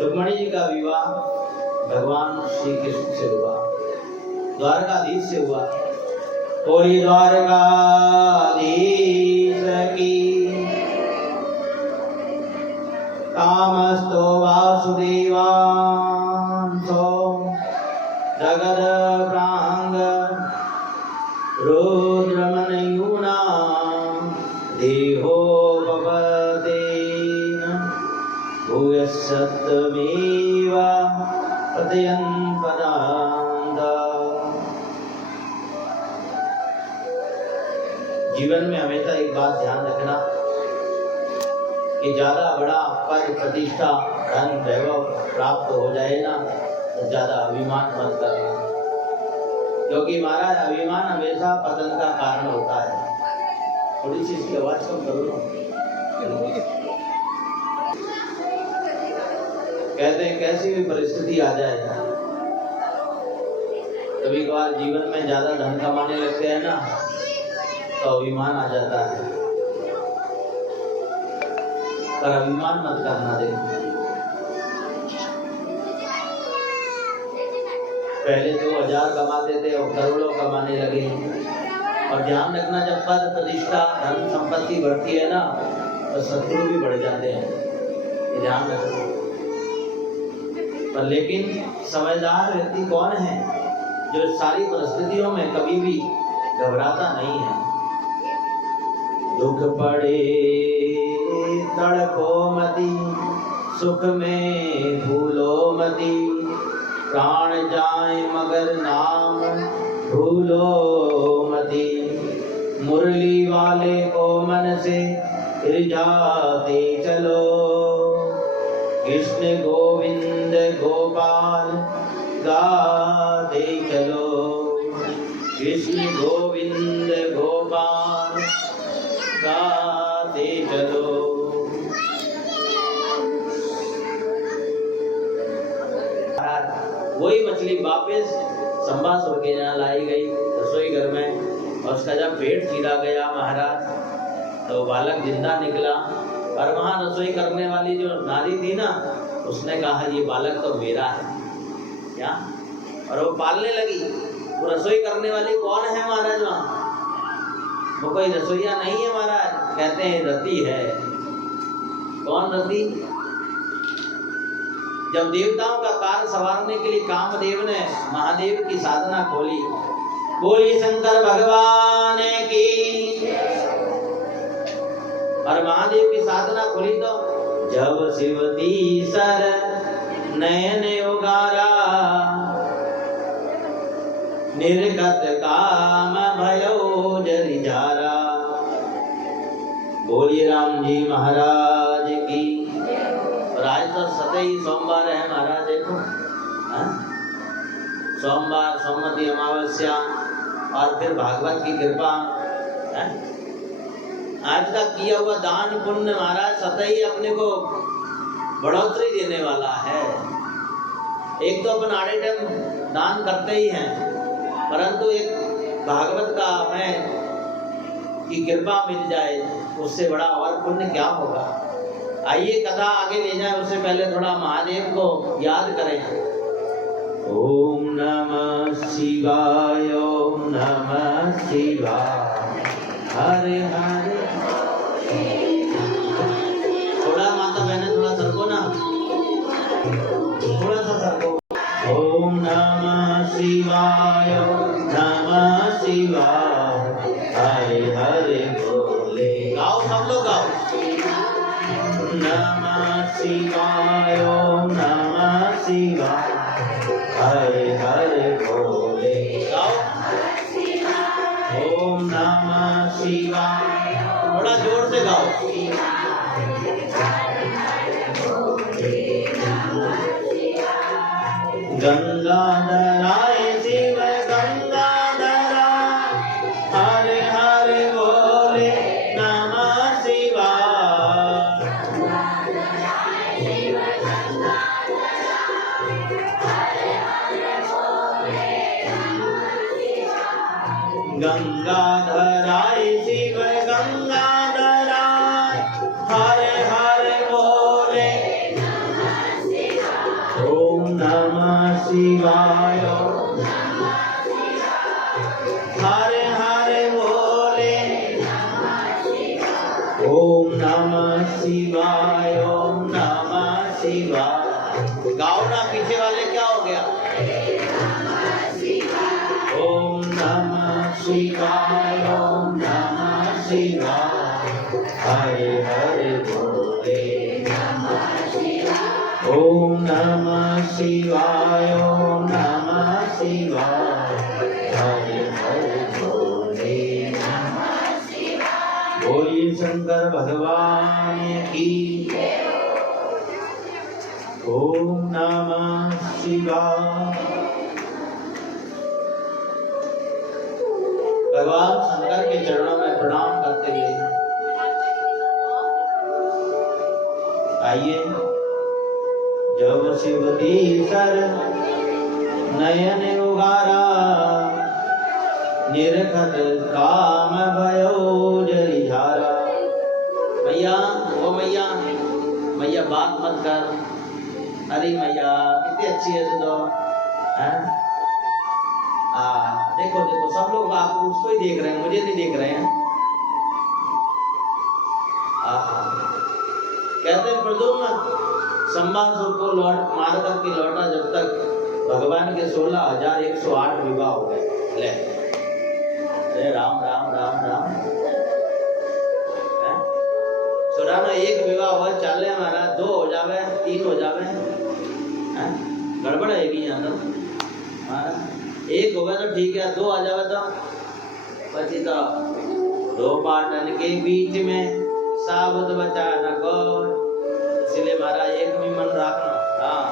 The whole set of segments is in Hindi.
रुक्मणी जी का विवाह भगवान श्री कृष्ण से हुआ, द्वारकाधीश से हुआ। बोली द्वारकाधीश की। कामस्तो वासुदेवांसो जगद प्रांग रुद्रमनयूना देहो भवतेन भूयस्सत्त्वमेव पतयन् पदान्ता। जीवन में हमेशा एक बात ध्यान रखना कि ज्यादा बड़ा पद प्रतिष्ठा धन वैभव प्राप्त हो जाए ना तो ज्यादा अभिमान मत करना, क्योंकि महाराज अभिमान हमेशा पतन का कारण होता है। थोड़ी सी इसकी आवाज कम करो ना। कहते हैं कैसी भी परिस्थिति आ जाए, कभी कभार जीवन में ज्यादा धन कमाने लगते हैं ना तो अभिमान आ जाता है, पर अभिमान मत करना दे। पहले 2000 कमाते थे और करोड़ों कमाने लगे। और ध्यान रखना जब पद प्रतिष्ठा धन संपत्ति बढ़ती है ना तो शत्रु भी बढ़ जाते हैं, ये ध्यान रखना। पर लेकिन समझदार व्यक्ति कौन है? जो सारी परिस्थितियों में कभी भी घबराता नहीं है। दुख पड़े तड़पो मती, सुख में भूलो मती, प्राण जाए मगर नाम भूलो मती। मुरली वाले को मन से रिझाते चलो, कृष्ण गोविंद गोपाल गाते चलो, कृष्ण गोविंद गोपाल गाते चलो। वही मछली वापस संभासुर के यहाँ लाई गई रसोई घर में, और उसका जब पेट चीरा गया महाराज तो बालक जिंदा निकला। और वहां रसोई करने वाली जो नारी थी ना उसने कहा ये बालक तो मेरा है क्या, और वो पालने लगी। वो रसोई करने वाली कौन है महाराज? वहां वो कोई रसोईया नहीं है महाराज, कहते हैं रति है। कौन रति? जब देवताओं का कार्य संवारने के लिए कामदेव ने महादेव की साधना खोली, बोली शंकर भगवान की। और महादेव की साधना खोली तो जब शिवती सर नयन उगारा, निर्गत काम भयो जरिजारा। बोलिए राम जी महाराज की। और आज तो सतही सोमवार है महाराज, देखो सोमवार, सोमवती अमावस्या और फिर भागवत की कृपा। आज का किया हुआ दान पुण्य महाराज सतही अपने को बढ़ोतरी देने वाला है। एक तो अपन आड़े टाइम दान करते ही हैं, परंतु एक भागवत का हमें की कृपा मिल जाए उससे बड़ा और पुण्य क्या होगा। आइए कथा आगे ले जाए, उससे पहले थोड़ा महादेव को याद करें। ओम नमः शिवाय, ओम नमः शिवाय, हरे हरे। थोड़ा माता बहने थोड़ा सरको ना, थोड़ा सा सरको। ओम नमः शिवाय, नमः शिवाय, हरे हरे बोले। गाओ सब लोग गाओ। नमः शिवाय, ओम नमः शिवाय, हरे हरे बोले। गाओ। ओम नमः शिवाय, थोड़ा जोर से गाओ। गंगाधराय शिव गंगाधरा, हरे हरे बोले नमः शिवाय। गंगाधराय शिव गंगाधरा, हरे हरे बोले नमः शिवाय। शिवाय। हरे हरे बोले ओम नमः शिवाय, ओम नमः शिवाय। गाओ ना पीछे वाले, क्या हो गया? ओम नमः शिवाय, ओम नमः शिवाय। हरे हरे बोले ओम नमः शिवाय, ओम नमः शिवाय। हरे हरे बोले बोलिए शंकर भगवान की। ओम नमः शिवाय। भगवान शंकर के चरणों में प्रणाम करते हुए आइए। जब शिवती सर नयन उगारा, निरखत काम भयो जरिहारा। मैया, ओ मैया, मैया बात मत कर। अरे मैया कितनी अच्छी है तू तो, हैं? देखो देखो सब लोग आपको उसको ही देख रहे हैं, मुझे नहीं देख रहे हैं। कहते हैं प्रद्युम्न संबासुर को लौट मार करके लौटा जब तक भगवान के 16,108 विवाह हो गए। ले अरे राम राम राम राम। सुराना एक विवाह हुआ, चाले हमारा 2 हो जावे, 3 हो जावे, गड़बड़ है कि यहाँ तो एक हो गया तो ठीक है, 2 आ जावे तो पची तो 2 पाटन के बीच में साबुत बचा न गौर। इसलिए महाराज एक में मन रखना। हाँ,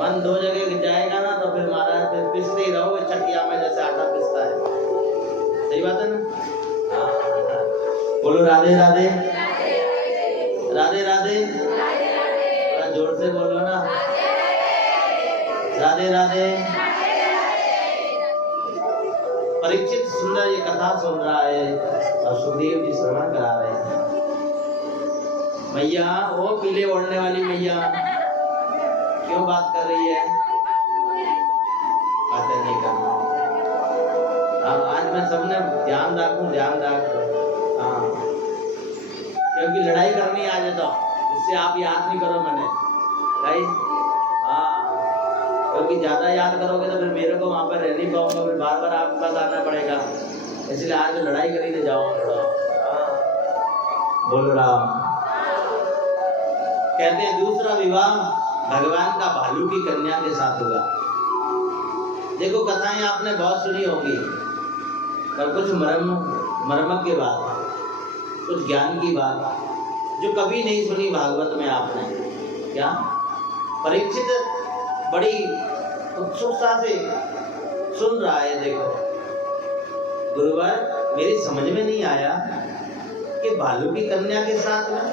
मन 2 जगह जाएगा ना तो फिर महाराज फिर पिसते ही रहोगे चटिया में जैसे आटा पिसता है। सही बात है ना? हाँ, बोलो राधे राधे राधे राधे। थोड़ा जोर से बोलो ना, राधे राधे। परीक्षित सुंदर ये कथा सुन रहा है और सुखदेव जी श्रवण करा रहे हैं। मैया, वो पीले ओढ़ने वाली मैया क्यों बात कर रही है? बातें नहीं करना। आज मैं सबने ध्यान रखूं, ध्यान रख। हाँ, क्योंकि लड़ाई करनी आज तो इससे आप याद नहीं करो मैंने भाई। हाँ, क्योंकि ज्यादा याद करोगे तो फिर मेरे को वहां पर रह नहीं पाऊंगा, फिर बार बार आपके पास आना पड़ेगा। इसलिए आज लड़ाई करी तो जाओ थोड़ा। बोल राम। कहते हैं दूसरा विवाह भगवान का भालू की कन्या के साथ हुआ। देखो कथाएं आपने बहुत सुनी होगी, पर कुछ मर्म की बात, कुछ ज्ञान की बात जो कभी नहीं सुनी भागवत में आपने। क्या? परीक्षित बड़ी उत्सुकता से सुन रहा है। देखो गुरुवर, मेरी समझ में नहीं आया कि भालू की कन्या के साथ में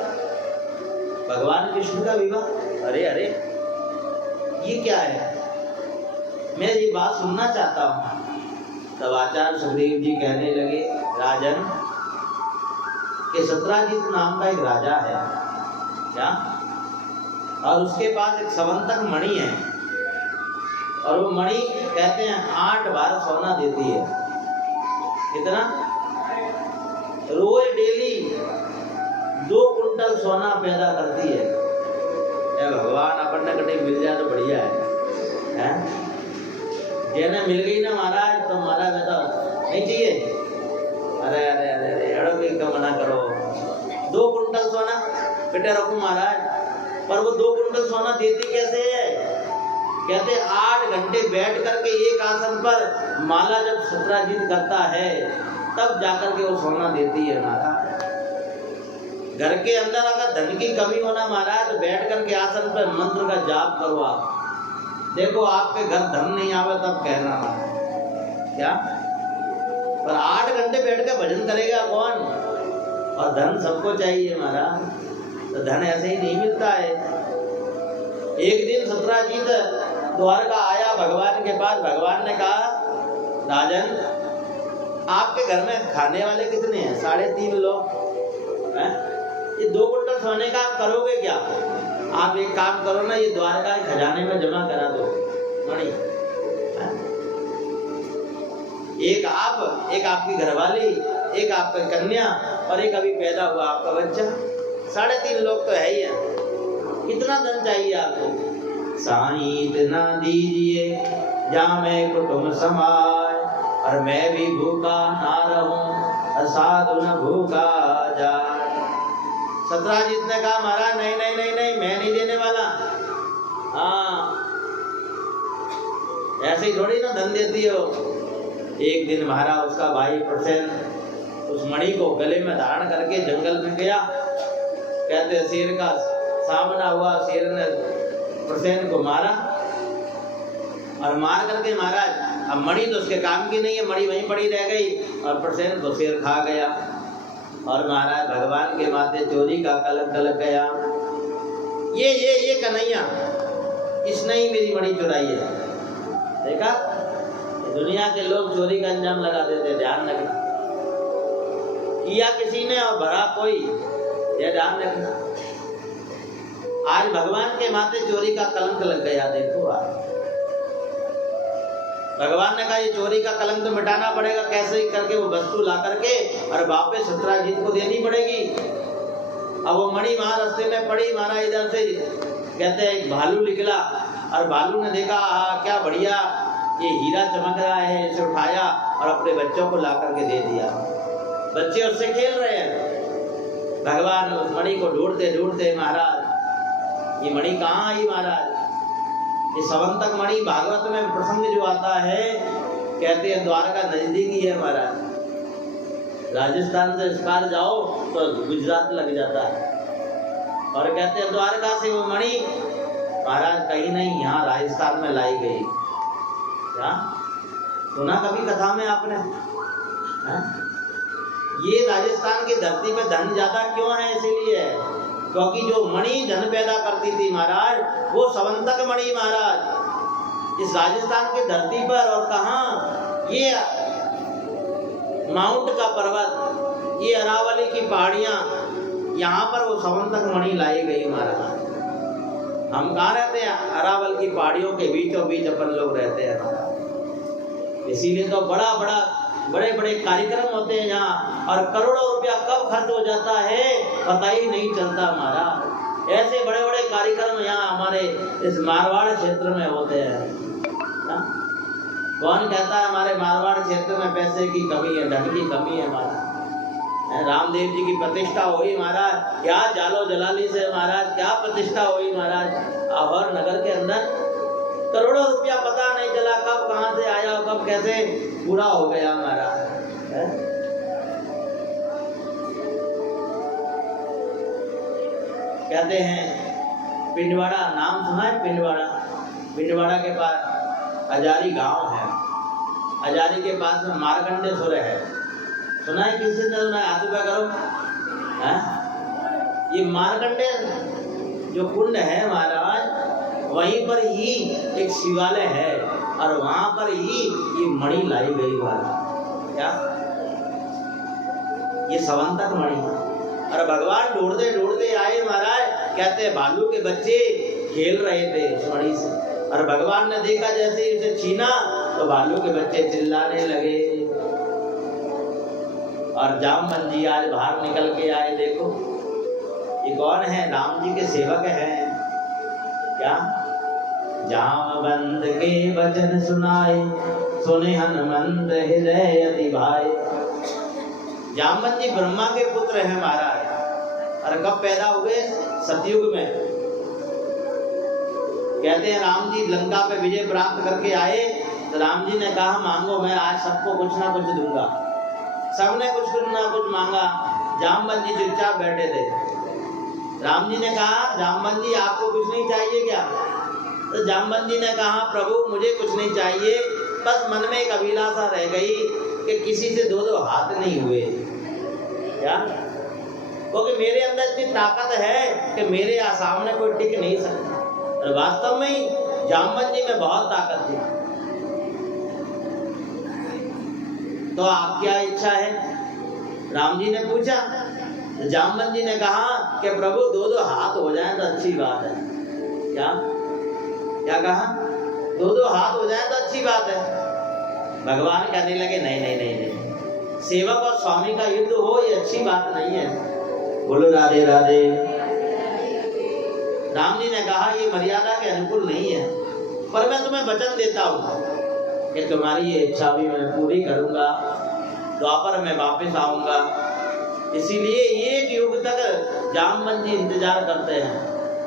भगवान कृष्ण का विवाह। अरे अरे, ये क्या है? मैं ये बात सुनना चाहता हूँ। तब आचार्य सुखदेव जी कहने लगे, राजन, कि सत्राजित नाम का एक राजा है, क्या? और उसके पास एक सवंतक मणि है, और वो मणि कहते हैं 8 बार सोना देती है। कितना? रोज डेली 2 कुंटल सोना पैदा करती है। भगवान अपन ने कहीं मिल जाए तो बढ़िया है? जेने मिल गई ना महाराज तो महाराज बेटा नहीं चाहिए। अरे अरे अरे अरे अड़ो भी का मना करो। 2 कुंटल सोना बेटे रखो महाराज, पर वो 2 कुंटल सोना देती कैसे है? कहते 8 घंटे बैठ करके एक आसन पर माला जब सत्राजित करता है तब जाकर के वो सोना देती है महाराज। घर के अंदर अगर धन की कमी होना महाराज तो बैठ करके आसन पर मंत्र का जाप करो आप। देखो आपके घर धन नहीं आवे तब कहना क्या? पर 8 घंटे बैठ कर भजन करेगा कौन? और धन सबको चाहिए महाराज, तो धन ऐसे ही नहीं मिलता है। एक दिन सत्राजित द्वारका आया भगवान के पास। भगवान ने कहा, राजन आपके घर में खाने वाले कितने हैं? 3.5 लोग हैं। ये 2 कुंटल सोने का आप करोगे क्या? आप एक काम करो ना, ये द्वारका के खजाने में जमा करा दो। मणि। एक आप, एक आपकी घरवाली, एक आपकी कन्या और एक अभी पैदा हुआ आपका बच्चा, 3.5 लोग तो है ही है। कितना धन चाहिए आपको? साईं इतना दीजिए जा मैं कुटुंब समाए, और मैं भी भूखा ना रहूं साधु न भूखा जाए। सतराजीत ने कहा महाराज नहीं नहीं नहीं नहीं, मैं नहीं देने वाला। हाँ, ऐसे ही थोड़ी ना धन देती हो। एक दिन महाराज उसका भाई प्रसेन उस मणि को गले में धारण करके जंगल में गया। कहते शेर का सामना हुआ, शेर ने प्रसेन को मारा और मार करके महाराज अब मणि तो उसके काम की नहीं है, मणि वहीं पड़ी रह गई और प्रसेन को शेर खा गया। और महाराज भगवान के माथे चोरी का कलंक लग गया। ये कन्हैया, इसने ही मेरी मणि चुराई है। देखा, दुनिया के लोग चोरी का अंजाम लगा देते, ध्यान रखना। किया किसी ने और भरा कोई, ये ध्यान रखना। आज भगवान के माथे चोरी का कलंक लग गया। देखो आज भगवान ने कहा ये चोरी का कलंक तो मिटाना पड़ेगा, कैसे करके वो वस्तु ला करके और वापस सतराजीत को देनी पड़ेगी। अब वो मणि वहां रास्ते में पड़ी, मारा इधर से कहते एक भालू निकला और भालू ने देखा क्या बढ़िया ये हीरा चमक रहा है, इसे उठाया और अपने बच्चों को ला करके दे दिया। बच्चे उससे खेल रहे हैं। भगवान उस मणि को ढूंढते ढूंढते महाराज ये मणि कहाँ आई महाराज? ये सवंतक मणि भागवत में प्रसंग जो आता है, कहते हैं द्वारका नजदीक ही है महाराज। राजस्थान से इस पार जाओ तो गुजरात लग जाता है। और कहते हैं द्वारका से वो मणि महाराज कहीं नहीं, यहाँ राजस्थान में लाई गई। क्या सुना कभी कथा में आपने? ये राजस्थान की धरती पे धन ज्यादा क्यों है? इसीलिए क्योंकि जो मणि धन पैदा करती थी महाराज, वो सवंतक मणि महाराज इस राजस्थान की धरती पर। और कहाँ? ये माउंट का पर्वत, ये अरावली की पहाड़ियां, यहाँ पर वो सवंतक मणि लाई गई महाराज। हम कहाँ रहते हैं? अरावल की पहाड़ियों के बीचों बीच अपन लोग रहते हैं महाराज। इसीलिए तो बड़े बड़े कार्यक्रम होते हैं यहाँ, और करोड़ों रुपया कब खर्च हो जाता है पता ही नहीं चलता महाराज। ऐसे बड़े बड़े कार्यक्रम यहाँ हमारे इस मारवाड़ क्षेत्र में होते हैं। कौन कहता है हमारे मारवाड़ क्षेत्र में पैसे की कमी है, धन की कमी है महाराज? रामदेव जी की प्रतिष्ठा हुई महाराज, क्या जालो जलाली से महाराज क्या प्रतिष्ठा हुई महाराज। आहोर नगर के अंदर करोड़ों रुपया पता नहीं चला कब कहां से आया, कब कैसे पूरा हो गया महाराज। कहते हैं पिंडवाड़ा, नाम सुना है? पिंडवाड़ा के पास हजारी गांव है। हजारी के पास में मार्कंडेश्वर है। सुना है? किसी ने सुना है? हाथ ऊपर करो। ये मार्कंडे जो कुंड है महाराज, वहीं पर ही एक शिवालय है और वहां पर ही ये मणि लाई गई महाराज। क्या ये सवंतक मणि? और भगवान ढूंढते ढूंढते आए महाराज। कहते हैं भालू के बच्चे खेल रहे थे उस मणि से, और भगवान ने देखा जैसे ही उसे छीना तो भालू के बच्चे चिल्लाने लगे। और जामवंत जी आज बाहर निकल के आए। देखो ये कौन है? राम जी के सेवक हैं। क्या? जामवंत के वचन सुनाए, सुने हनुमंत हृदय अति भाए। जामवंत जी ब्रह्मा के पुत्र हैं महाराज। और कब पैदा हुए? सतयुग में। कहते हैं राम जी लंका पे विजय प्राप्त करके आए तो राम जी ने कहा मांगो, मैं आज सबको कुछ ना कुछ दूंगा। सबने कुछ ना कुछ मांगा। जामवंत जी चुपचाप बैठे थे। राम जी ने कहा जामवंत जी आपको कुछ नहीं चाहिए क्या? तो जामवंत जी ने कहा प्रभु मुझे कुछ नहीं चाहिए, बस मन में एक अभिलाषा रह गई कि किसी से दो हाथ नहीं हुए। क्या? क्योंकि मेरे अंदर इतनी ताकत है कि मेरे सामने कोई टिक नहीं सकता। और वास्तव में ही जामवंत जी में बहुत ताकत थी। तो आप क्या इच्छा है? राम जी ने पूछा। तो जामवंत जी ने कहा कि प्रभु दो हाथ हो जाए तो अच्छी बात है। क्या क्या कहा? दो हाथ हो जाए तो अच्छी बात है। भगवान कहने लगे नहीं नहीं नहीं नहीं, सेवक और स्वामी का युद्ध हो ये अच्छी बात नहीं है। बोलो राधे राधे। राम जी ने कहा ये मर्यादा के अनुकूल नहीं है, पर मैं तुम्हें वचन देता हूँ कि तुम्हारी ये इच्छा भी मैं पूरी करूंगा, द्वापर में वापस आऊंगा। इसीलिए एक युग तक जामवंत जी इंतजार करते हैं,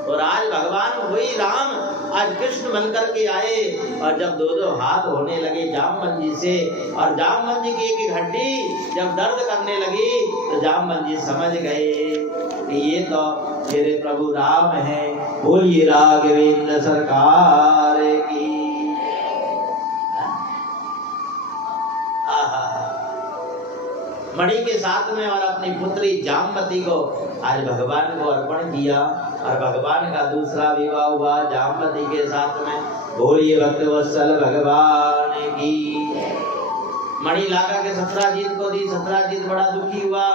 और आज भगवान वही राम आज कृष्ण बन करके आए, और जब दो हाथ होने लगे जामवंत जी से, और जामवंत जी की एक हड्डी जब दर्द करने लगी तो जामवंत जी समझ गए कि ये तो मेरे प्रभु राम हैं। बोलिए राघवेंद्र सरकार की। मणि के साथ में और अपनी पुत्री जामवती को आज भगवान को अर्पण किया, और भगवान का दूसरा विवाह हुआ जामवती के साथ में। बोलिए भक्तवत्सल भगवान की। मणि लाकर के सत्राजीत को दी। सत्राजीत बड़ा दुखी हुआ,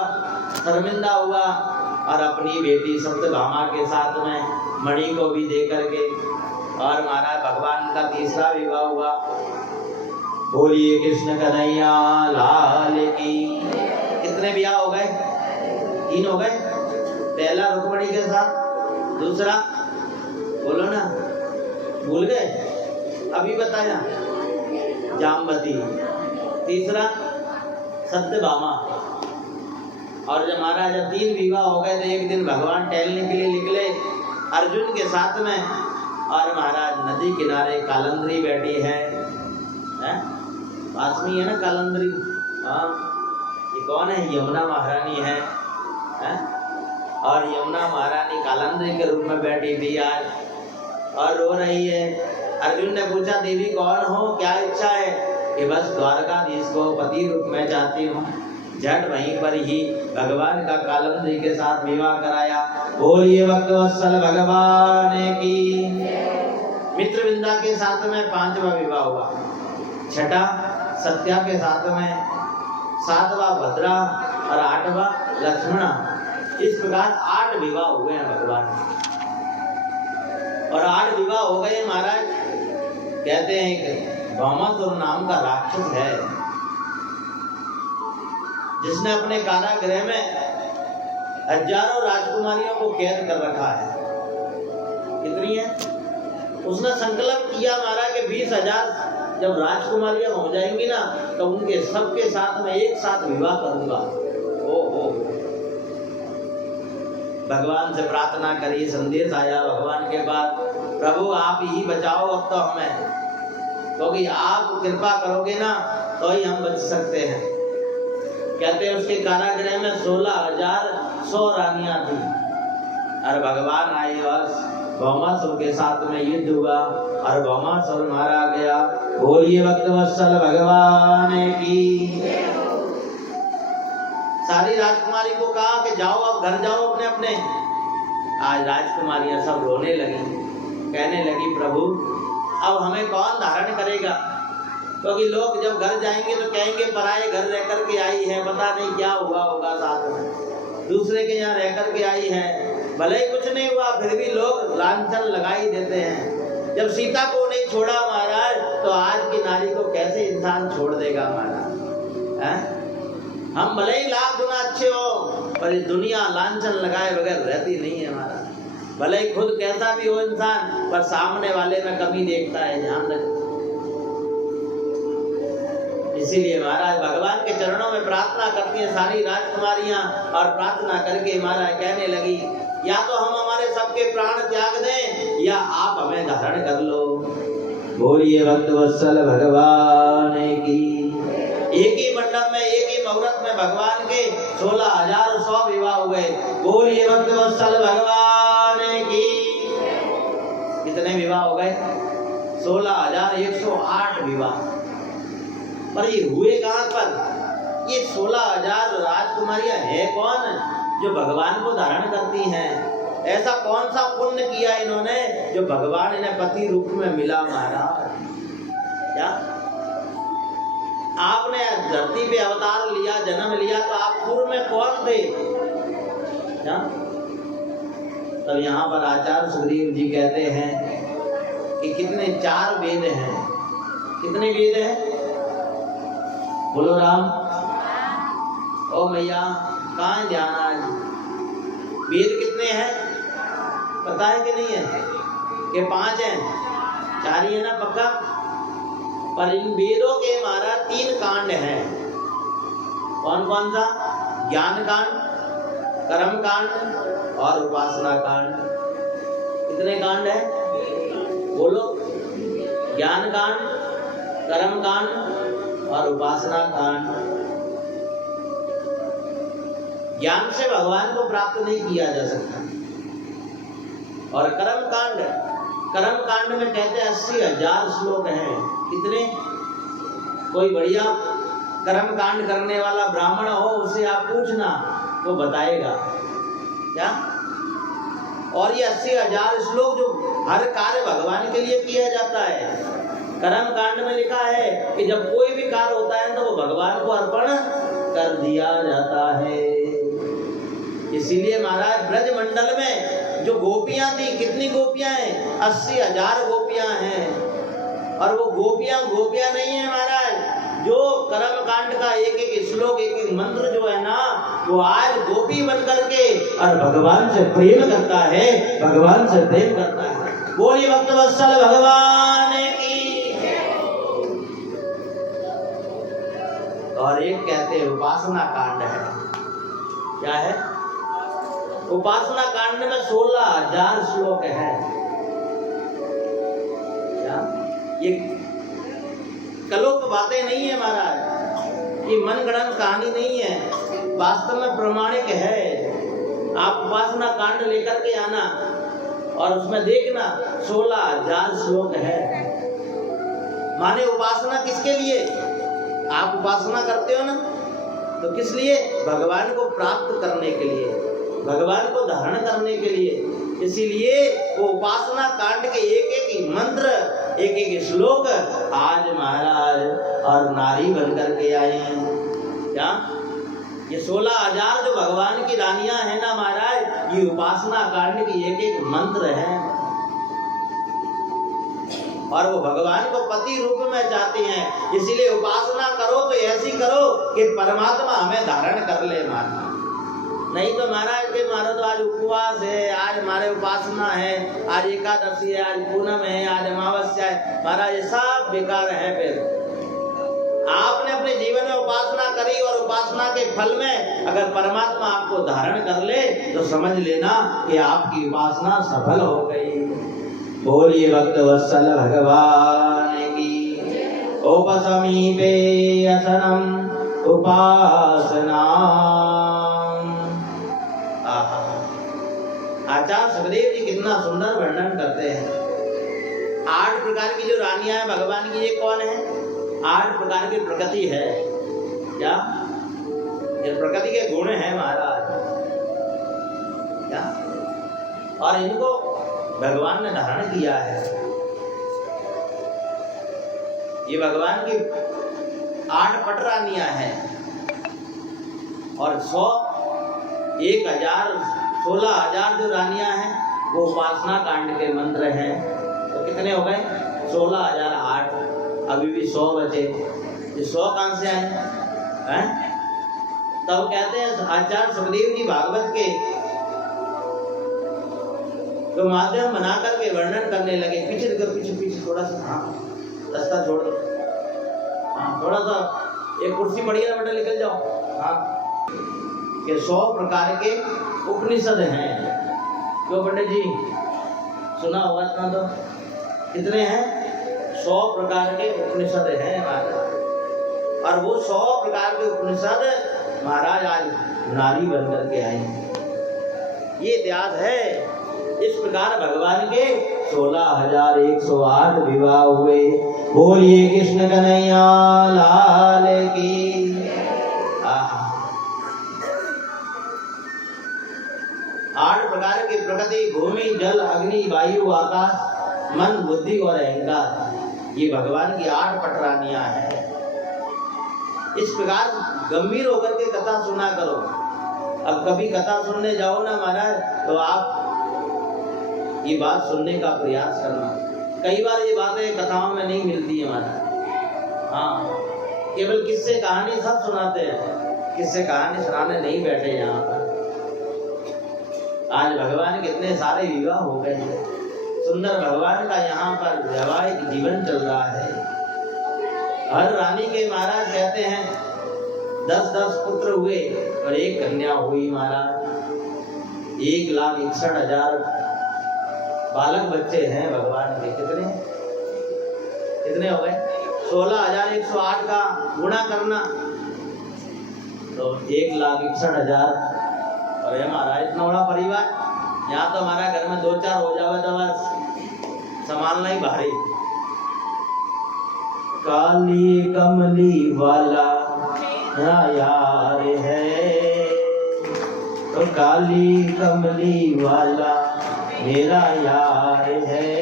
शर्मिंदा हुआ, और अपनी बेटी सत्यभामा के साथ में मणि को भी दे करके, और महाराज भगवान का तीसरा विवाह हुआ। बोलिए कृष्ण कन्हैया लाल की। कितने ब्याह हो गए? 3 हो गए। पहला रुक्मणी के साथ, दूसरा बोलो ना, भूल गए? अभी बताया जामवती, तीसरा सत्यभामा। और जब महाराज जब 3 विवाह हो गए तो एक दिन भगवान टहलने के लिए निकले अर्जुन के साथ में, और महाराज नदी किनारे कालंद्री बैठी है, पास में है ना कालंद्री। हाँ, ये कौन है? यमुना महारानी है, और यमुना महारानी कालंद्री के रूप में बैठी थी आज, और रो रही है। अर्जुन ने पूछा देवी कौन हो, क्या इच्छा है? कि बस द्वारकाधीश को पति रूप में चाहती हूँ। झट वहीं पर ही भगवान का कालंद्री के साथ विवाह कराया। बोलिए भक्तवत्सल भगवान की। मित्रविंदा के साथ में 5वां विवाह हुआ, छठा सत्या के साथ में, 7वां भद्रा, और 8वां लक्ष्मणा। इस प्रकार 8 विवाह हुए हैं भगवान, और 8 विवाह हो गए महाराज। कहते हैं कि भौमासुर नाम का राक्षस है, जिसने अपने कारागृह में हजारों राजकुमारियों को कैद कर रखा है। कितनी है? उसने संकल्प किया महाराज कि 20,000 जब राजकुमारियां हो जाएंगी ना तो उनके सबके साथ में एक साथ विवाह करूंगा। ओहो, भगवान से प्रार्थना करी, संदेश आया भगवान के पास, प्रभु आप ही बचाओ अब तो हमें, क्योंकि आप कृपा करोगे ना तो ही हम बच सकते हैं। कहते हैं उसके कारागृह में 16,100 रानियां थी, और भगवान आए और भौमासुर के साथ में युद्ध हुआ, और भौमासुर मारा गया। बोलिए भक्तवत्सल भगवान की। सारी राजकुमारी को कहा कि जाओ अब घर जाओ अपने अपने। आज राजकुमारियां सब रोने लगी, कहने लगी प्रभु अब हमें कौन धारण करेगा, क्योंकि लोग जब घर जाएंगे तो कहेंगे पराए घर रह करके आई है, पता नहीं क्या हुआ होगा, साथ में दूसरे के यहाँ रह करके आई है। भले ही कुछ नहीं हुआ फिर भी लोग लांछन लगा ही देते हैं। जब सीता को नहीं छोड़ा महाराज तो आज की नारी को कैसे इंसान छोड़ देगा महाराज? हम भले ही लाख गुना अच्छे हो पर ये दुनिया लांछन लगाए बगैर रहती नहीं है महाराज। भले ही खुद कैसा भी हो इंसान पर सामने वाले में कमी देखता है, ध्यान रखो। इसीलिए महाराज भगवान के चरणों में प्रार्थना करती है सारी राजकुमारियां, और प्रार्थना करके महाराज कहने लगी या तो हम हमारे सबके प्राण त्याग दें या आप हमें धारण कर लो। बोलिए भक्तवत्सल भगवान की। एक ही मंडप में एक ही मुहूर्त में भगवान के 16,100 विवाह हुए। बोलिए भक्तवत्सल भगवान की। कितने विवाह हो गए? 16,108 विवाह। पर ये हुए कहाँ पर? ये 16,000 राजकुमारियां है कौन जो भगवान को धारण करती हैं? ऐसा कौन सा पुण्य किया इन्होंने जो भगवान इन्हें पति रूप में मिला महाराज? क्या आपने धरती पे अवतार लिया, जन्म लिया तो आप पूर्व में कौन थे? क्या? तब यहाँ पर आचार्य सुग्रीव जी कहते हैं कि कितने 4 वेद हैं। कितने वेद हैं? बोलो राम। ओ मैया कहाँ है ध्यान आज? वेद कितने हैं पता है कि नहीं है? कि 5 हैं? 4 ही है ना पक्का? पर इन वेदों के महाराज 3 कांड हैं। कौन कौन सा? ज्ञान कांड, कर्म कांड और उपासना कांड। कितने कांड है? बोलो। ज्ञान कांड, कर्म कांड और उपासना कांड। ज्ञान से भगवान को प्राप्त नहीं किया जा सकता। और कर्म कांड में कहते हैं 80,000 श्लोक हैं। कितने? कोई बढ़िया कर्म कांड करने वाला ब्राह्मण हो, उससे आप पूछना वो बताएगा क्या। और ये 80,000 श्लोक जो हर कार्य भगवान के लिए किया जाता है। कर्म कांड में लिखा है कि जब कोई भी कार्य होता है तो वो भगवान को अर्पण कर दिया जाता है। इसीलिए महाराज ब्रज मंडल में जो गोपियां थी, कितनी गोपियां हैं? 80,000 गोपियां हैं। और वो गोपियां नहीं है महाराज, जो कर्म कांड का एक एक श्लोक, एक एक मंत्र जो है ना, वो आज गोपी बन करके और भगवान से प्रेम करता है, भगवान से प्रेम करता है। बोलिए भक्तवत्सल भगवान की। और एक कहते हैं उपासना कांड है। क्या है? उपासना कांड में 16,000 श्लोक है। क्या ये कलोक बातें नहीं है महाराज, ये मनगढ़ंत कहानी नहीं है, वास्तव में प्रमाणिक है। आप उपासना कांड लेकर के आना और उसमें देखना 16,000 श्लोक है। माने उपासना किसके लिए? आप उपासना करते हो ना, तो किस लिए? भगवान को प्राप्त करने के लिए, भगवान को धारण करने के लिए। इसीलिए वो उपासना कांड के एक एक मंत्र, एक एक श्लोक आज महाराज और नारी बन करके आए। क्या ये 16,000 जो भगवान की रानियां हैं ना महाराज, ये उपासना कांड की एक एक मंत्र है। और वो भगवान को पति रूप में चाहती हैं। इसीलिए उपासना करो तो ऐसी करो कि परमात्मा हमें धारण कर ले महाराज। नहीं तो महाराज के मारो तो आज उपवास है, आज हमारे उपासना है, आज एकादशी है, आज पूनम है, आज अमावस्या है, महाराज ये सब बेकार है। फिर आपने अपने जीवन में उपासना करी और उपासना के फल में अगर परमात्मा आपको धारण कर ले तो समझ लेना कि आपकी उपासना सफल हो गई। बोलिए भक्तवत्सल भगवान की। उपसमीपे असनम उपासना। आचार्य सुखदेव जी कितना सुंदर वर्णन करते हैं। 8 प्रकार की जो रानियां हैं भगवान की, ये कौन है? 8 प्रकार की प्रकृति है। क्या ये प्रकृति के गुण हैं महाराज? क्या? और इनको भगवान ने धारण किया है। ये भगवान की 8 पट रानियां हैं और 100, 1,000, 16,000 जो रानियां हैं वो उपासना कांड के मंत्र हैं। तो कितने हो गए? 16,008। अभी भी 100 बचे। ये 100 कहां से आए हैं? तब कहते हैं आचार्य सुखदेव जी भागवत के तो माध्यम बना करके वर्णन करने लगे। पीछे थोड़ा सा, हाँ रास्ता छोड़ दो, हाँ थोड़ा सा, एक कुर्सी पड़ी है बेटा, निकल जाओ। हाँ कि 100 प्रकार के उपनिषद हैं। क्यों पंडित जी, सुना होगा इतना तो? कितने हैं? 100 प्रकार के उपनिषद हैं महाराज। और वो 100 प्रकार के उपनिषद महाराज आज नारी बन करके आई। ये इतिहास है। इस प्रकार भगवान के 16,108 विवाह हुए। बोलिए कृष्ण कन्हैया लाल की। 8 प्रकार की प्रकृति, भूमि, जल, अग्नि, वायु, आकाश, मन, बुद्धि और अहंकार, ये भगवान की 8 पटरानियां हैं। इस प्रकार गंभीर होकर के कथा सुना करो। अब कभी कथा सुनने जाओ ना महाराज, तो आप ये बात सुनने का प्रयास करना कई बार ये बातें कथाओं में नहीं मिलती है महाराज। हाँ, केवल किस्से कहानी सब सुनाते हैं, किस्से कहानी सुनाने नहीं बैठे यहाँ पर। आज भगवान कितने सारे विवाह हो गए हैं, सुंदर भगवान का यहाँ पर वैवाहिक जीवन चल रहा है। हर रानी के महाराज कहते हैं 10-10 पुत्र हुए और एक कन्या हुई महाराज। 1,61,000 बालक बच्चे हैं भगवान के। कितने हो गए? 16,108 का गुणा करना तो 1,61,000। अरे महाराज इतना बड़ा परिवार, यहाँ तो हमारा घर में 2-4 हो जावे तो बस संभालना ही भारी। काली कमली वाला यार है, तो काली कमली वाला मेरा यार है।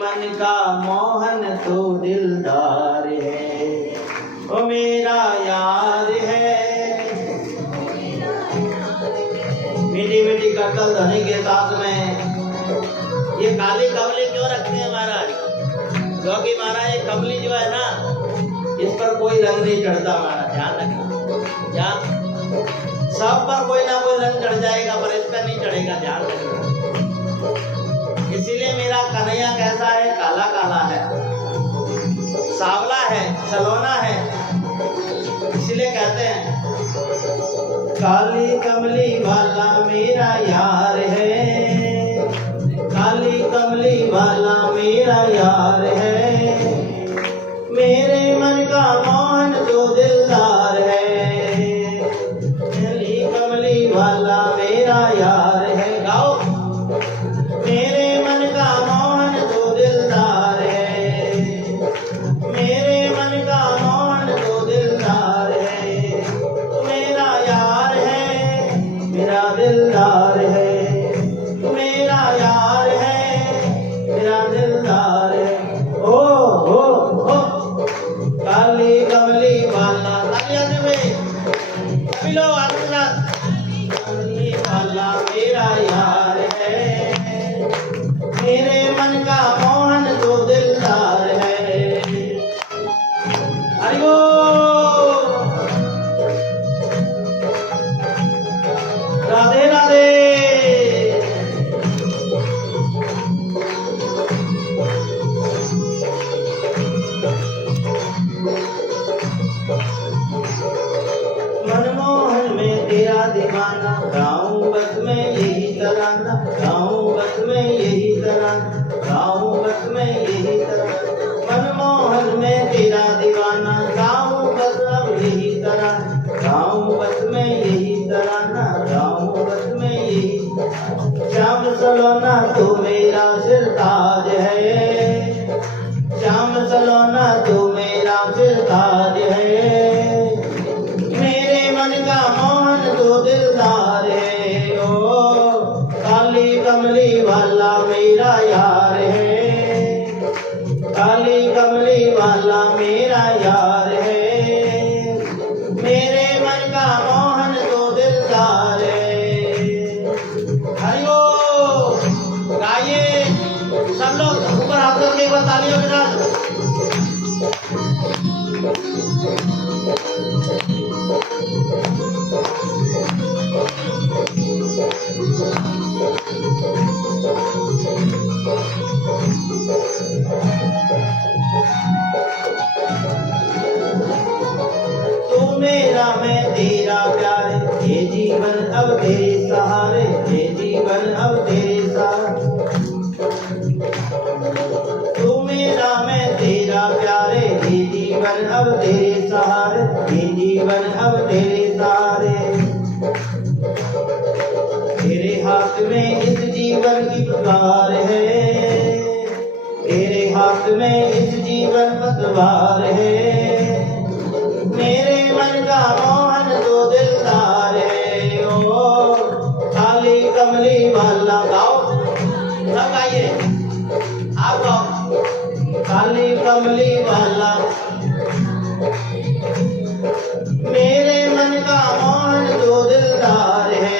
मन का मोहन तो दिलदार है, वो मेरा यार है। मीठी मीठी कटल धनी के साथ में ये काली कमली क्यों रखते हैं महाराज? क्योंकि महाराज ये कमली जो है ना, इस पर कोई रंग नहीं चढ़ता महाराज, ध्यान रखना। क्या सब पर कोई ना कोई रंग चढ़ जाएगा, पर इस पर नहीं चढ़ेगा, ध्यान रखना। इसीलिए मेरा कन्हैया कैसा है? काला काला है, सांवला है, सलोना है। इसलिए कहते हैं काली कमली वाला मेरा यार है, काली कमली वाला मेरा यार है। मेरे मन का मोहन जो दिलदार है, काली कमली वाला मेरा यार है। गाओ। मेरे मन का मोहन जो दिलदार है, मेरे मन का मोहन जो दिलदार है। मेरा यार है, मेरा दिलदार है, मेरा यार है, मेरा दिलदार है। ओ काली कमली वाला सभी लोग काली वाला मेरा यार है, मेरे मन का मोहन जो दिलदार है। हरि बोल, राधे राधे। मनमोहन में तेरा दीवाना, गाँव बस में यही तराना, गाँव बस में यही तराना, गाँव बस में यही तराना। मनमोहन में तेरा दीवाना, गाँव बस अब यही तराना, गाँव बस में यही तराना, गाँव बस में यही। श्याम सलोना तू मेरा सिरताज है, श्याम सलोना तू मेरा सिरताज है। मेरे मन का मोहन तो दिलदार है, ओ काली कमली वाला मेरा यार है, काली कमली वाला मेरा यार है। मेरे मन का मोहन तो दिलदार है। हरि बोल। गाइए सब लोग ऊपर हाथ करके एक बार तालियों के साथ। तू मेरा मैं तेरा प्यारे, ये जीवन अब तेरे सहारे, ये जीवन अब तेरे सहारे। तू मेरा मैं तेरा प्यारे, ये जीवन अब तेरे सहारे, ये जीवन अब तेरे सहारे। तेरे हाथ में इस जीवन की पतवार है, तेरे हाथ में इस जीवन पतवार है। मेरे मन का मोहन तो दिलदार है, ओ काली कमली वाला। गाओ सब गाइए, आप गाओ। काली कमली वाला मेरे मन का मोहन तो दिलदार है,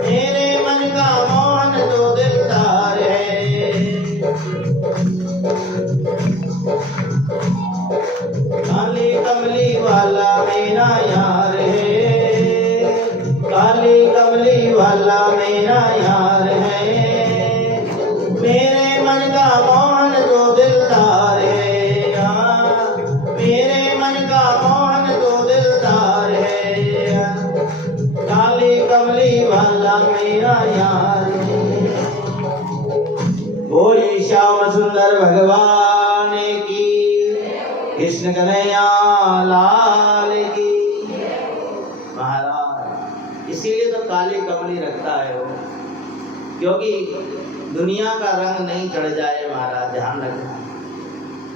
मेरे मन का मोहन तो दिलदार है। मेरे मन का मोहन तो दिलदार है, मेरे मन का मोहन तो दिलदार है, काली कमली वाला मेरा यार है। बोली श्याम सुंदर भगवान की, कृष्ण कन्हैया लाल की। महाराज इसीलिए तो काली कमली रखता है वो, क्योंकि दुनिया का रंग नहीं चढ़ जाए महाराज, ध्यान रखना।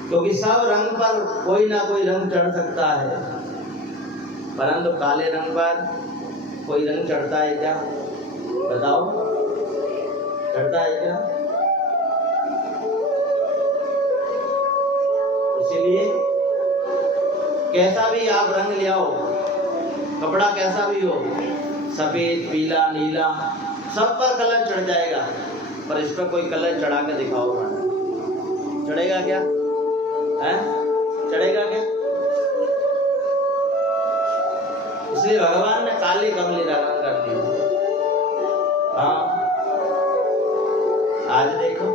क्योंकि सब रंग पर कोई ना कोई रंग चढ़ सकता है, परंतु काले रंग पर कोई रंग चढ़ता है क्या? बताओ, चढ़ता है क्या? इसीलिए कैसा भी आप रंग ले आओ, कपड़ा कैसा भी हो, सफेद पीला नीला सब पर कलर चढ़ जाएगा, पर इस पर कोई कलर चढ़ा के दिखाओ, चढ़ेगा क्या? है? चढ़ेगा क्या? इसलिए भगवान ने काली कमली रंग कर दी। हाँ, आज देखो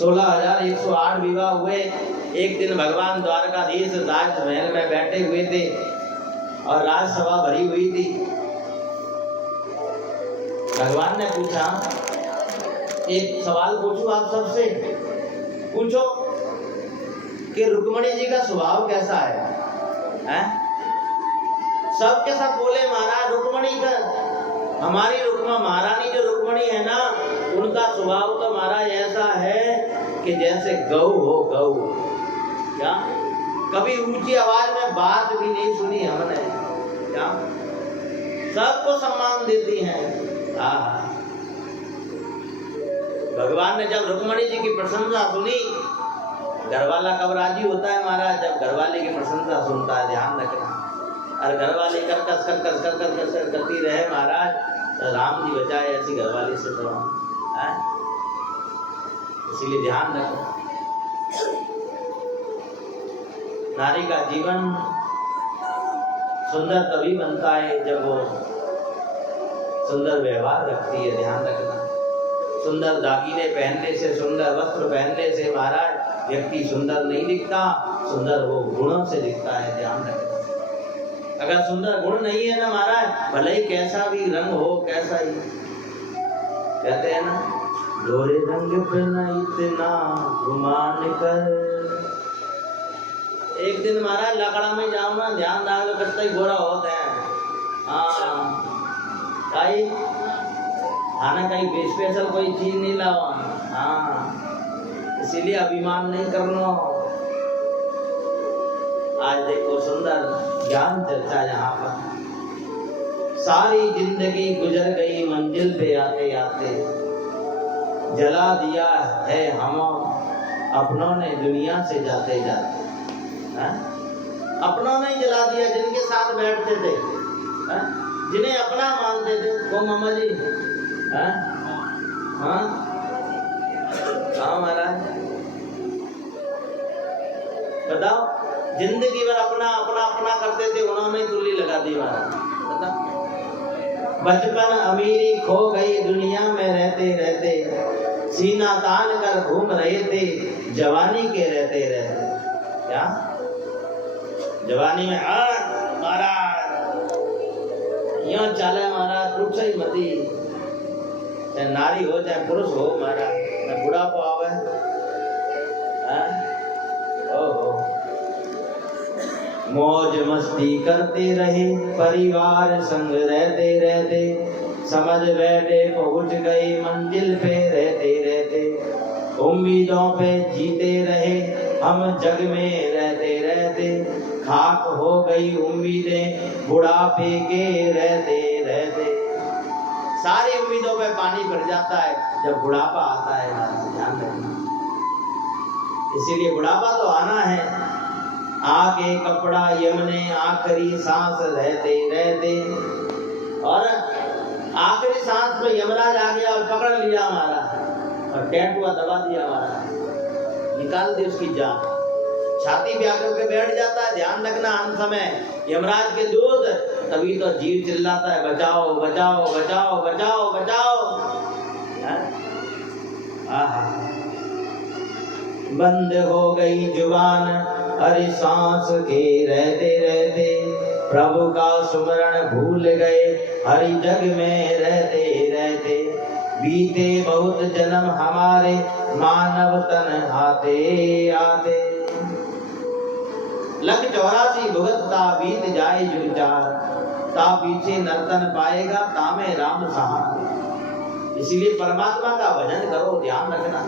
16,108 विवाह हुए। एक दिन भगवान द्वारकाधीश राजमहल में बैठे हुए थे और राजसभा भरी हुई थी। भगवान ने पूछा, एक सवाल पूछूं आप सबसे, पूछो कि रुक्मणी जी का स्वभाव कैसा है? हैं? सबके सब बोले महाराज रुक्मणी का, हमारी रुक्मा महारानी जो रुक्मणी है ना, उनका स्वभाव तो महाराज ऐसा है कि जैसे गौ हो, गौ। क्या? कभी ऊंची आवाज में बात भी नहीं सुनी हमने। क्या? सबको सम्मान देती हैं। भगवान ने जब रुक्मणी जी की प्रशंसा सुनी, घरवाला कब राजी होता है महाराज? जब घरवाले की प्रशंसा सुनता है, ध्यान रखना। और घरवाले कर करती रहे महाराज, तो राम जी बचाए ऐसी घरवाली से तो। इसीलिए ध्यान रखो, नारी का जीवन सुंदर तभी बनता है जब वो सुंदर व्यवहार रखती है, ध्यान रखना। सुंदर दागिने पहनने से, सुंदर वस्त्र पहनने से महाराज व्यक्ति सुंदर नहीं दिखता, सुंदर वो गुणों से दिखता है, ध्यान रखना। अगर सुंदर गुण नहीं है ना महाराज, भले ही कैसा भी रंग हो, कैसा ही, कहते हैं ना, गोरे रंग पे न इतना गुमान कर। एक दिन महाराज लकड़ा में जाओ ना, ध्यान दाग करते ही गोरा होते हैं। हाँ, कहीं खाना कहीं स्पेशल कोई चीज नहीं लाओ। हाँ, इसीलिए अभिमान नहीं करना। आज देखो सुंदर ज्ञान चर्चा यहाँ पर। सारी जिंदगी गुजर गई मंजिल पे आते आते, जला दिया है हम अपनों ने दुनिया से जाते जाते। अपनों ने जला दिया, जिनके साथ बैठते थे, जिन्हें अपना मानते थे, वो मामा जी। हाँ महाराज, बताओ, जिंदगी भर अपना अपना अपना करते थे, उन्होंने चुल्ली लगा दी महाराज। बचपन अमीरी खो गई दुनिया में रहते रहते, सीना तान कर घूम रहे थे जवानी के रहते रहते। क्या? जवानी में महाराज यहाँ चाले महाराज, पूछो ही मती, चाहे नारी हो चाहे पुरुष हो महाराज, बुढ़ापा आवे। ओहो, मौज मस्ती करते रहे, परिवार संग रहते रहते, समझ बैठे पहुंच गए मंजिल पे रहते रहते, उम्मीदों पे जीते रहे हम जग में रहते रहते, खाक हो गई उम्मीदें बुढ़ापे के रहते रहते। सारी उम्मीदों पे पानी भर जाता है जब बुढ़ापा आता है, ध्यान रखना। इसीलिए बुढ़ापा तो आना है। आगे कपड़ा यमने आखिरी सांस रहते रहते, और आखिरी सांस में यमराज आ गया और पकड़ लिया हमारा, और टैटुआ दबा दिया हमारा, निकाल दी उसकी जान, छाती पे आकर के बैठ जाता है। ध्यान रखना, अंत समय यमराज के दूत, तभी तो जीव चिल्लाता है, बचाओ बचाओ बचाओ बचाओ बचाओ। बंद हो गई जुबान हरि सांस के रहते रहते, प्रभु का सुमरण भूल गए हरि जग में रहते रहते। बीते बहुत जन्म हमारे मानव तन आते आते, लख 84 भुगतता बीत जाए जो चार, ता पीछे नर्तन पाएगा तामे राम सहारे। इसीलिए परमात्मा का भजन करो, ध्यान रखना।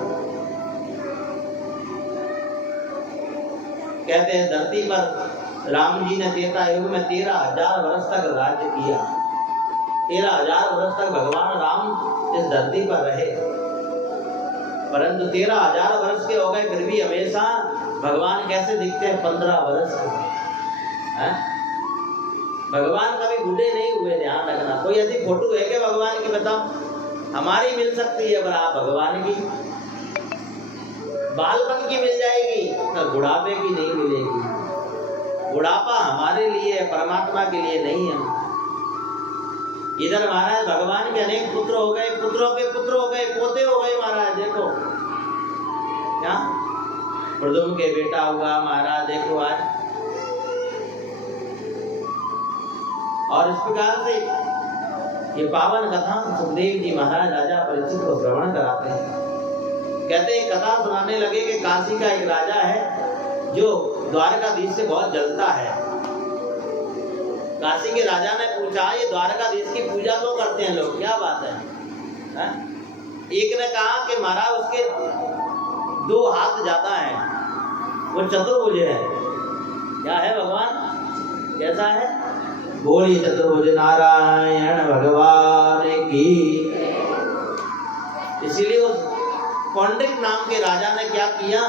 कहते हैं धरती पर राम जी ने त्रेता युग में 13,000 वर्ष तक राज्य किया। 13,000 वर्ष तक भगवान राम इस धरती पर रहे, परंतु 13,000 वर्ष के हो गए फिर भी हमेशा भगवान कैसे दिखते हैं? 15 वर्ष के। भगवान कभी बूढ़े नहीं हुए, ध्यान रखना। कोई ऐसी फोटो है क्या भगवान की? बताओ, हमारी मिल सकती है पर आप भगवान की बालपन की मिल जाएगी, तो बुढ़ापे की नहीं मिलेगी। बुढ़ापा हमारे लिए है, परमात्मा के लिए नहीं है। इधर महाराज भगवान के अनेक पुत्र हो गए, पुत्रों के पुत्र हो गए, पोते हो गए महाराज। देखो क्या प्रदुम्न के बेटा हुआ महाराज, देखो आज। और इस प्रकार से ये पावन कथा सुखदेव जी महाराज राजा परीक्षित को श्रवण कराते हैं। कहते हैं कथा सुनाने लगे कि काशी का एक राजा है जो द्वारकाधीश से बहुत जलता है। काशी के राजा ने पूछा, ये द्वारकाधीश की पूजा क्यों करते हैं लोग? क्या बात है? एक ने कहा कि महाराज उसके 2 हाथ ज्यादा है, वो चतुर्भुज है। क्या है भगवान? कैसा है? बोलिए चतुर्भुज नारायण भगवान की। इसीलिए उस पौंड्रिक नाम के राजा ने क्या किया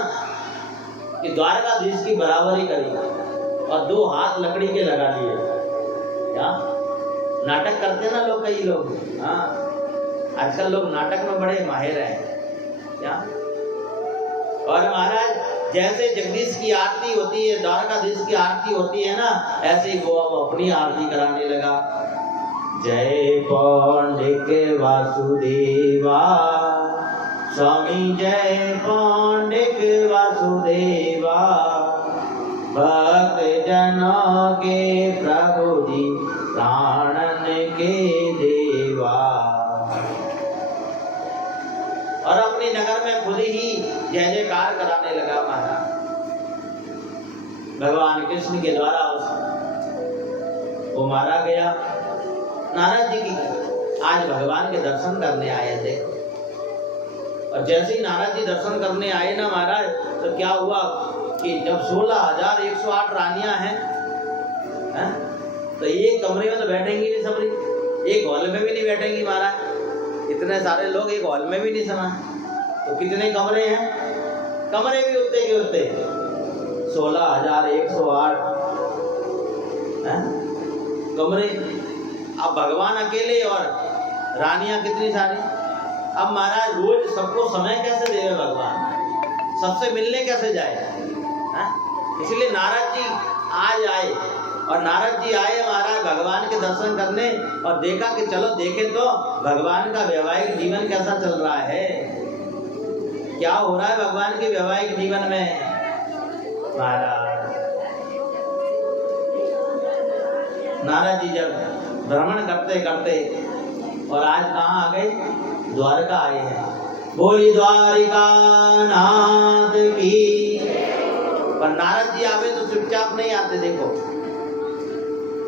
कि द्वारकाधीश की बराबरी करी और 2 हाथ लकड़ी के लगा लिए। क्या नाटक करते ना लोग, कई लोग। हाँ, आजकल लोग नाटक में बड़े माहिर हैं। क्या? और महाराज जैसे जगदीश की आरती होती है, द्वारकाधीश की आरती होती है ना, ऐसे ही वो अपनी आरती कराने लगा। जय पौंड्रिक वासुदेवा स्वामी, जय पौंड्रिक वासुदेवा, भक्त जनों के प्रभु जी प्राणन के देवा। और अपने नगर में खुद ही जय जयकार कराने लगा महाराज। भगवान कृष्ण के द्वारा वो मारा गया। नारद जी की आज भगवान के दर्शन करने आए। देखो, और जैसे ही नारद जी दर्शन करने आए ना महाराज, तो क्या हुआ कि जब 16,108 रानियां हैं, तो एक कमरे में तो बैठेंगी नहीं सब, एक हॉल में भी नहीं बैठेंगी महाराज। इतने सारे लोग एक हॉल में भी नहीं समा, तो कितने कमरे हैं? कमरे भी उतने के उतने 16,108 कमरे। अब भगवान अकेले और रानियां कितनी सारी। अब महाराज रोज सबको समय कैसे देवे भगवान? सबसे मिलने कैसे जाए? इसलिए नारद जी आज आए, और नारद जी आए महाराज भगवान के दर्शन करने, और देखा कि चलो देखें तो भगवान का वैवाहिक जीवन कैसा चल रहा है, क्या हो रहा है भगवान के वैवाहिक जीवन में महाराज। नारद जी जब भ्रमण करते करते और आज कहाँ आ गए? द्वारका आए हैं। बोली द्वारिका नाथ की। पर नारद जी आवे तो चुपचाप नहीं आते। देखो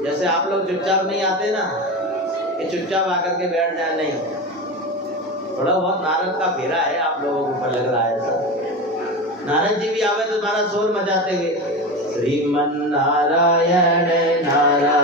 जैसे आप लोग चुपचाप नहीं आते ना, ये चुपचाप आकर के बैठ जाए, नहीं, थोड़ा बहुत नारद का फेरा है आप लोगों को ऊपर लग रहा है सब। नारद जी भी आवे तो तुम्हारा शोर मचाते हुए श्रीमन नारायण नारायण